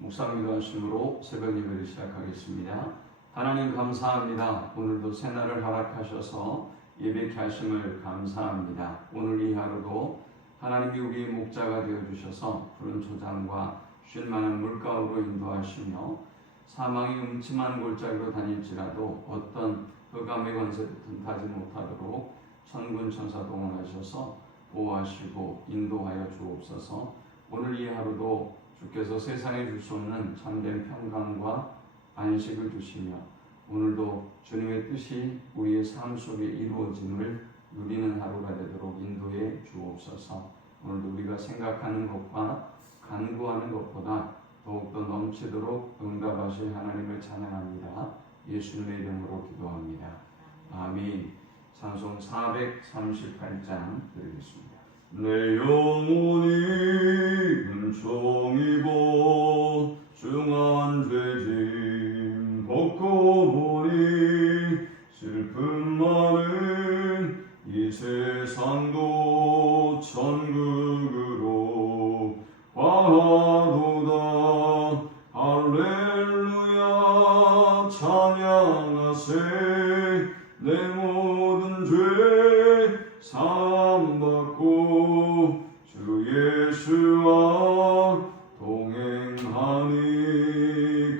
묵상 기도하심으로 새벽 예배를 시작하겠습니다. 하나님 감사합니다. 오늘도 새날을 허락하셔서 예배케 하심을 감사합니다. 오늘 이 하루도 하나님이 우리의 목자가 되어주셔서 푸른 초장과 쉴만한 물가로 인도하시며 사망이 음침한 골짜기로 다닐지라도 어떤 흑암의 권세도 틈타지 못하도록 천군 천사 동원하셔서 보호하시고 인도하여 주옵소서. 오늘 이 하루도 주께서 세상에 줄 수 없는 참된 평강과 안식을 주시며 오늘도 주님의 뜻이 우리의 삶 속에 이루어짐을 누리는 하루가 되도록 인도해 주옵소서. 오늘도 우리가 생각하는 것과 간구하는 것보다 더욱더 넘치도록 응답하실 하나님을 찬양합니다. 예수님의 이름으로 기도합니다. 아멘. 찬송 438장 드리겠습니다. 내 영혼이 은총 입어 중한 죄짐 벗고 보니 슬픔 많은 이 세상도 천국으로 화하도다. 할렐루야 찬양하세. 내 모든 죄 사함받고 주 예수와 동행하니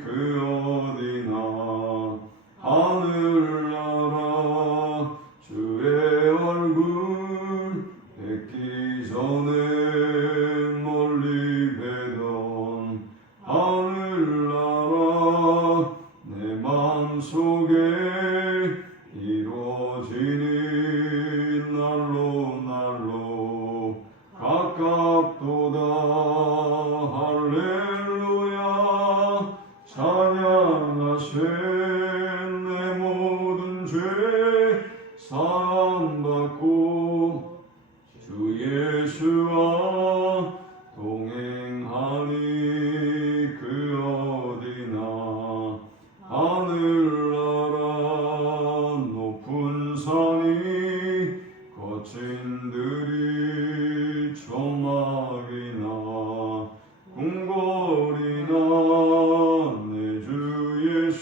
그 어디나 하늘나라 주의 얼굴 뵙기 전에 멀리 뵈던 하늘나라 내 마음속에 이루어지니 날로 날로 가깝도다. 할렐루야 찬양하세. 내 모든 죄 사함받고 주 예수와 동행하니 그 어디나 하늘나라 높은 산이 거친 들이 조막이나 궁궐이나 내 주 예수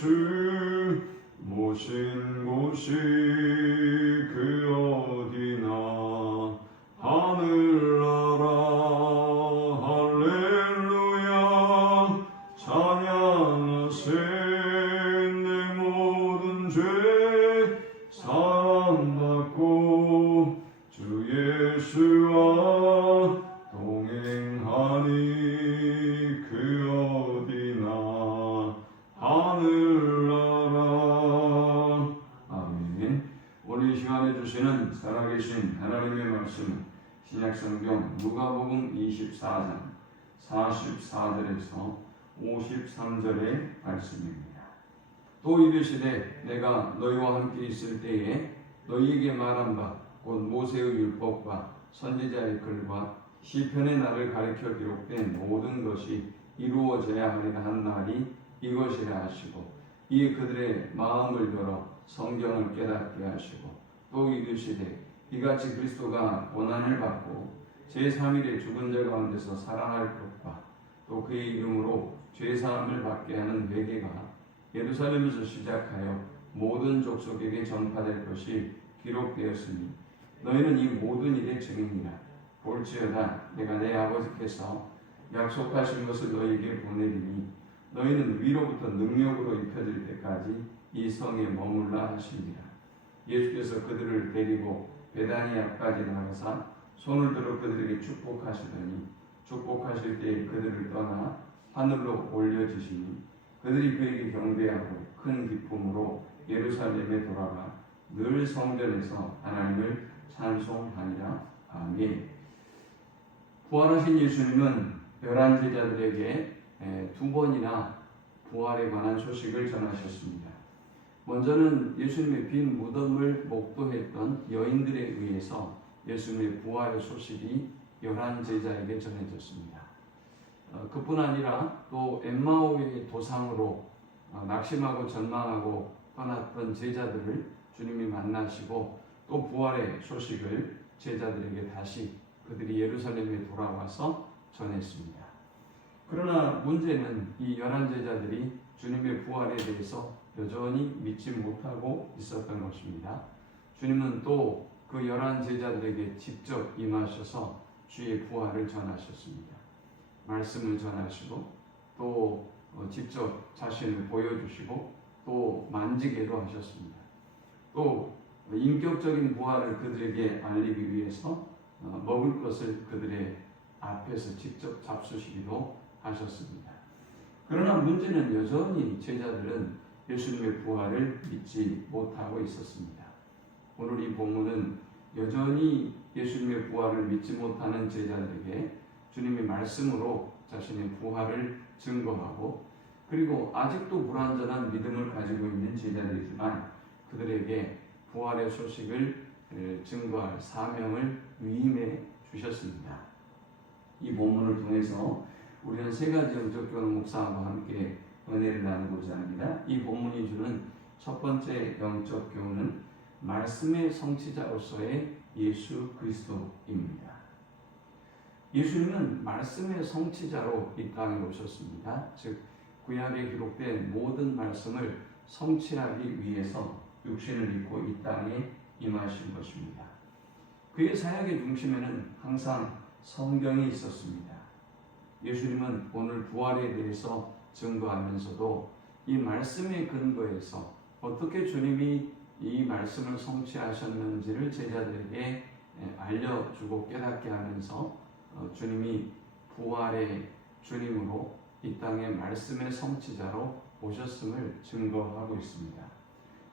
모신 곳이 그 어디나 하늘나라 할렐루야 찬양하세. 내 모든 죄 사함받고 주 예수와 동행하니 그 어디나 하늘나라. 아멘. 오늘 이 시간에 주시는 살아계신 하나님의 말씀은 신약성경 누가복음 24장 44절에서 53절의 말씀입니다. 또 이르시되 내가 너희와 함께 있을 때에 너희에게 말한 바 곧 모세의 율법과 선지자의 글과 시편의 날을 가리켜 기록된 모든 것이 이루어져야 하리라 한 날이 이것이라 하시고 이에 그들의 마음을 열어 성경을 깨닫게 하시고 또 이르시되 이같이 그리스도가 고난을 받고 제3일에 죽은 자 가운데서 살아날 것과 또 그의 이름으로 죄사함을 받게 하는 회개가 예루살렘에서 시작하여 모든 족속에게 전파될 것이 기록되었으니 너희는 이 모든 일의 증인이라. 볼지어다 내가 내 아버지께서 약속하신 것을 너희에게 보내리니 너희는 위로부터 능력으로 입혀질 때까지 이 성에 머물라 하시니라. 예수께서 그들을 데리고 베다니아까지 나가사 손을 들어 그들에게 축복하시더니 축복하실 때에 그들을 떠나 하늘로 올려주시니 그들이 그에게 경배하고 큰 기쁨으로 예루살렘에 돌아가 늘 성전에서 하나님을 찬송하니라. 아멘. 부활하신 예수님은 11 제자들에게 2번이나 부활에 관한 소식을 전하셨습니다. 먼저는 예수님의 빈 무덤을 목도했던 여인들에 의해서 예수님의 부활의 소식이 11 제자에게 전해졌습니다. 그뿐 아니라 또 엠마오의 도상으로 낙심하고 전망하고 떠났던 제자들을 주님이 만나시고 또 부활의 소식을 제자들에게 다시 그들이 예루살렘에 돌아와서 전했습니다. 그러나 문제는 이 11제자들이 주님의 부활에 대해서 여전히 믿지 못하고 있었던 것입니다. 주님은 또 그 11제자들에게 직접 임하셔서 주의 부활을 전하셨습니다. 말씀을 전하시고 또 직접 자신을 보여주시고 또 만지게도 하셨습니다. 또 인격적인 부활을 그들에게 알리기 위해서 먹을 것을 그들의 앞에서 직접 잡수시기도 하셨습니다. 그러나 문제는 여전히 제자들은 예수님의 부활을 믿지 못하고 있었습니다. 오늘 이 본문은 여전히 예수님의 부활을 믿지 못하는 제자들에게 주님의 말씀으로 자신의 부활을 증거하고 그리고 아직도 불완전한 믿음을 가지고 있는 제자들이지만 그들에게 부활의 소식을 증거할 사명을 위임해 주셨습니다. 이 본문을 통해서 우리는 세 가지 영적 교훈 목사와 함께 은혜를 나누고자 합니다. 이 본문이 주는 첫 번째 영적 교훈은 말씀의 성취자로서의 예수 그리스도입니다. 예수님은 말씀의 성취자로 이 땅에 오셨습니다. 즉 구약에 기록된 모든 말씀을 성취하기 위해서 육신을 입고 이 땅에 임하신 것입니다. 그의 사역의 중심에는 항상 성경이 있었습니다. 예수님은 오늘 부활에 대해서 증거하면서도 이 말씀의 근거에서 어떻게 주님이 이 말씀을 성취하셨는지를 제자들에게 알려주고 깨닫게 하면서 주님이 부활의 주님으로 이 땅에 말씀의 성취자로 오셨음을 증거하고 있습니다.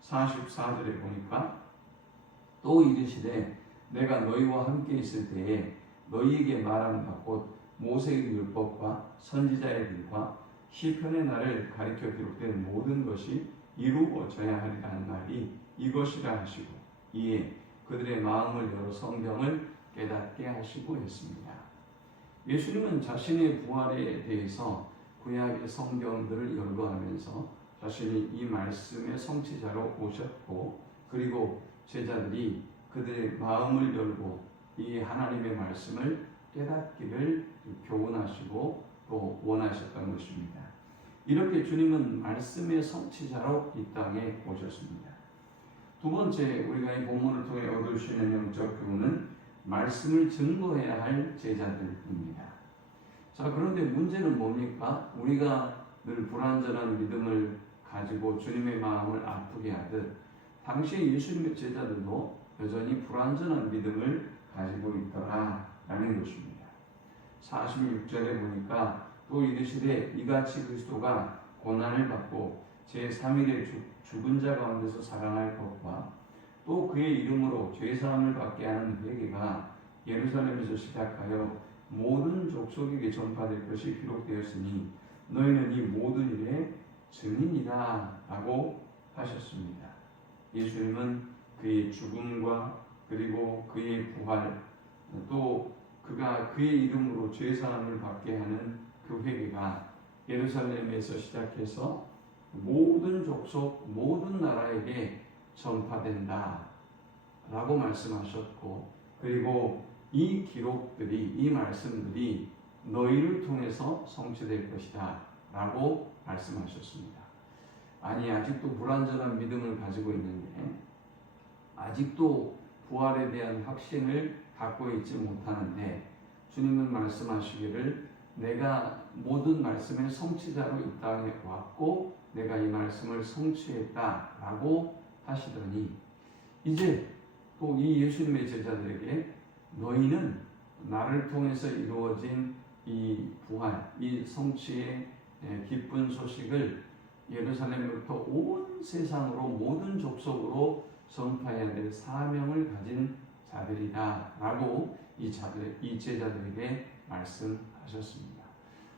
44절에 보니까 또 이르시되 내가 너희와 함께 있을 때에 너희에게 말한 바 곧 모세의 율법과 선지자의 글과 시편의 날을 가리켜 기록된 모든 것이 이루어져야 하리라는 말이 이것이라 하시고 이에 그들의 마음을 열어 성경을 깨닫게 하시고 했습니다. 예수님은 자신의 부활에 대해서 구약의 성경들을 열거하면서 자신이 이 말씀의 성취자로 오셨고 그리고 제자들이 그들의 마음을 열고 이 하나님의 말씀을 깨닫기를 교훈하시고 또 원하셨던 것입니다. 이렇게 주님은 말씀의 성취자로 이 땅에 오셨습니다. 두 번째 우리가 이 본문을 통해 얻을 수 있는 영적 교훈은 말씀을 증거해야 할 제자들입니다. 자, 그런데 문제는 뭡니까? 우리가 늘 불완전한 믿음을 가지고 주님의 마음을 아프게 하듯 당시에 예수님의 제자들도 여전히 불완전한 믿음을 가지고 있더라라는 것입니다. 46절에 보니까 또 이르시되 이같이 그리스도가 고난을 받고 제3일에 죽은 자 가운데서 살아날 것과 또 그의 이름으로 죄사함을 받게 하는 회개가 예루살렘에서 시작하여 모든 족속에게 전파될 것이 기록되었으니 너희는 이 모든 일의 증인이다 라고 하셨습니다. 예수님은 그의 죽음과 그리고 그의 부활 또 그가 그의 이름으로 죄사함을 받게 하는 그 회개가 예루살렘에서 시작해서 모든 족속 모든 나라에게 전파된다 라고 말씀하셨고 그리고 이 기록들이 이 말씀들이 너희를 통해서 성취될 것이다 라고 말씀하셨습니다. 아니 아직도 불완전한 믿음을 가지고 있는데 아직도 부활에 대한 확신을 갖고 있지 못하는데 주님은 말씀하시기를 내가 모든 말씀의 성취자로 이 땅에 왔고 내가 이 말씀을 성취했다 라고 하시더니 이제 또 이 예수님의 제자들에게 너희는 나를 통해서 이루어진 이 부활, 이 성취의 기쁜 소식을 예루살렘부터 온 세상으로 모든 족속으로 전파해야 될 사명을 가진 자들이다 라고 이 제자들에게 말씀하셨습니다.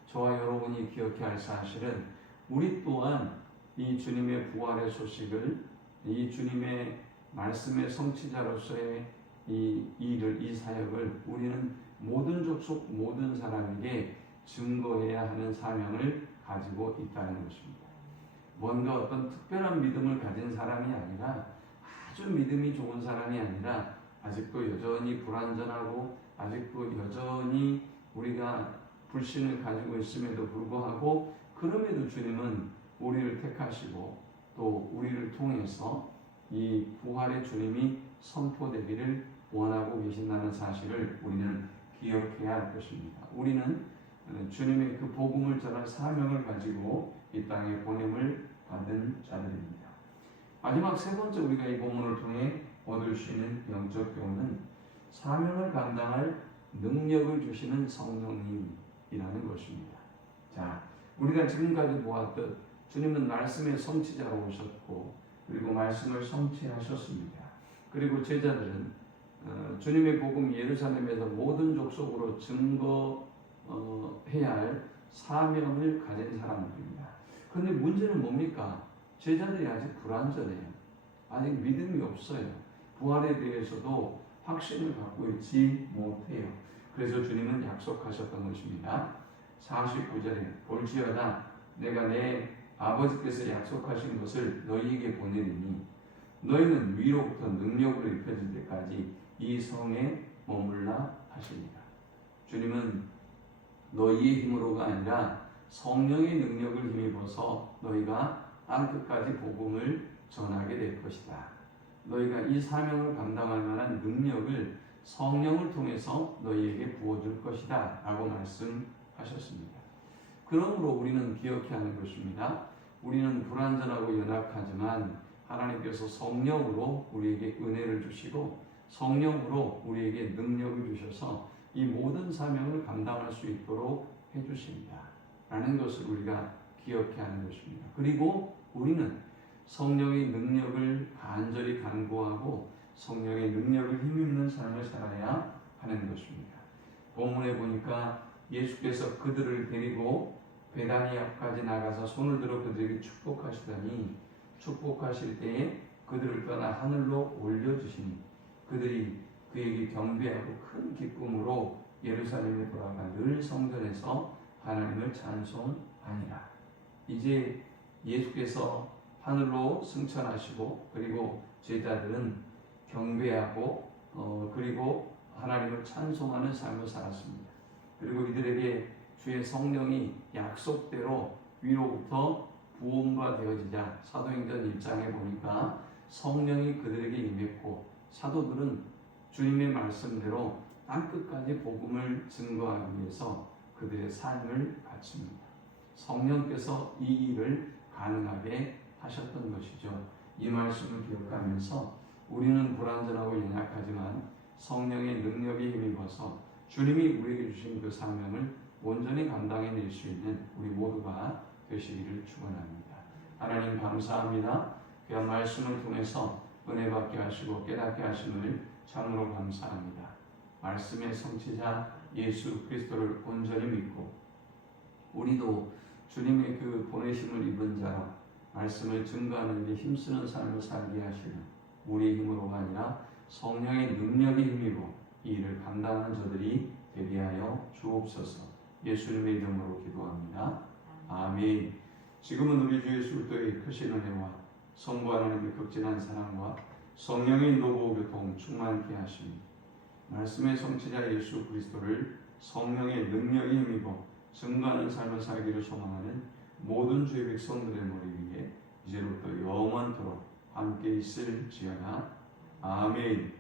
저와 여러분이 기억해야 할 사실은 우리 또한 이 주님의 부활의 소식을 이 주님의 말씀의 성취자로서의 이 일을 이 사역을 우리는 모든 족속 모든 사람에게 증거해야 하는 사명을 가지고 있다는 것입니다. 뭔가 어떤 특별한 믿음을 가진 사람이 아니라 아주 믿음이 좋은 사람이 아니라 아직도 여전히 불완전하고 아직도 여전히 우리가 불신을 가지고 있음에도 불구하고 그럼에도 주님은 우리를 택하시고 또 우리를 통해서 이 부활의 주님이 선포되기를 원하고 계신다는 사실을 우리는 기억해야 할 것입니다. 우리는 주님의 그 복음을 전할 사명을 가지고 이 땅에 보냄을 받은 자들입니다. 마지막 세 번째 우리가 이 본문을 통해 얻을 수 있는 영적 교훈은 사명을 감당할 능력을 주시는 성령님이라는 것입니다. 자, 우리가 지금까지 보았듯 주님은 말씀의 성취자로 오셨고 그리고 말씀을 성취하셨습니다. 그리고 제자들은 주님의 복음 예루살렘에서 모든 족속으로 증거해야 할 사명을 가진 사람들입니다. 그런데 문제는 뭡니까? 제자들이 아직 불완전해요. 아직 믿음이 없어요. 부활에 대해서도 확신을 갖고 있지 못해요. 그래서 주님은 약속하셨던 것입니다. 49절에 볼지어다 내가 내 아버지께서 약속하신 것을 너희에게 보내리니 너희는 위로부터 능력으로 입혀질 때까지 이 성에 머물라 하십니다. 주님은 너희의 힘으로가 아니라 성령의 능력을 힘입어서 너희가 땅끝까지 복음을 전하게 될 것이다. 너희가 이 사명을 감당할 만한 능력을 성령을 통해서 너희에게 부어줄 것이다 라고 말씀하셨습니다. 그러므로 우리는 기억해야 하는 것입니다. 우리는 불완전하고 연약하지만 하나님께서 성령으로 우리에게 은혜를 주시고 성령으로 우리에게 능력을 주셔서 이 모든 사명을 감당할 수 있도록 해주십니다 라는 것을 우리가 기억해야 하는 것입니다. 그리고 우리는 성령의 능력을 간절히 간구하고 성령의 능력을 힘입는 삶을 살아야 하는 것입니다. 본문에 보니까 예수께서 그들을 데리고 베다니 앞까지 나가서 손을 들어 그들에게 축복하시더니 축복하실 때에 그들을 떠나 하늘로 올려주시니 그들이 그에게 경배하고 큰 기쁨으로 예루살렘에 돌아가 늘 성전에서 하나님을 찬송하니라. 이제 예수께서 하늘로 승천하시고 그리고 제자들은 경배하고 그리고 하나님을 찬송하는 삶을 살았습니다. 그리고 이들에게 주의 성령이 약속대로 위로부터 부음과 되어지자 사도행전 1장에 보니까 성령이 그들에게 임했고 사도들은 주님의 말씀대로 땅끝까지 복음을 증거하기 위해서 그들의 삶을 바칩니다. 성령께서 이 일을 가능하게 하셨던 것이죠. 이 말씀을 기억하면서 우리는 불완전하고 연약하지만 성령의 능력에 힘입어서 주님이 우리에게 주신 그 사명을 온전히 감당해낼 수 있는 우리 모두가 되시기를 축원합니다. 하나님 감사합니다. 귀한 말씀을 통해서 은혜 받게 하시고 깨닫게 하심을 참으로 감사합니다. 말씀의 성취자 예수 그리스도를 온전히 믿고 우리도 주님의 그 보내심을 입은 자로 말씀을 증거하는 데 힘쓰는 삶을 살게 하시는 우리의 힘으로가 아니라 성령의 능력에 힘입어 이 일을 감당하는 저들이 되게 하여 주옵소서. 예수님의 이름으로 기도합니다. 아멘. 지금은 우리 주 예수 그리스도의 크신 은혜와 성부 하나님의 극진한 사랑과 성령의 인도고 교통 충만케 하시니 말씀의 성취자 예수 그리스도를 성령의 능력에 힘입어 증거하는 삶을 살기를 소망하는 모든 주의 백성들의 머리 위에 이제부터 영원토록 함께 있을지어다. 아멘.